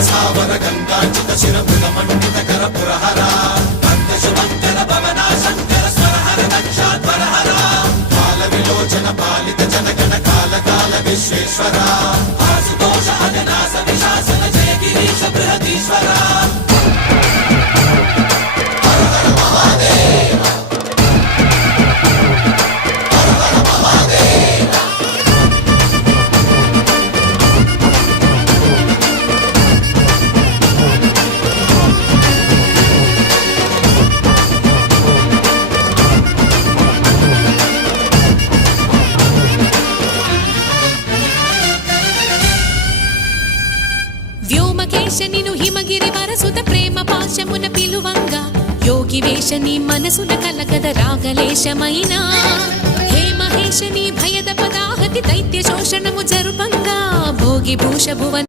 స్థావర గంగాచిత శిరముల మండిత కర పురహర భక్తశుభంకర భవనా శంకర స్వరహర దక్షాధ్వరహర కాల విలోచన పాలిత జనగణ కాల కాల విశ్వేశ్వర ఆశుతోష అజనాస విశాసన జయ గిరీశ బృహదీశ్వర వ్యోమకేశనిను హిమగిరి వరసుత ప్రేమ పాశమున పిలువంగా యోగి వేషని మనసున కలకద రాగలేశమైనా హే మహేశని భయద పదాహతి దైత్య శోషణము జరుపంగా భోగి భూష భువన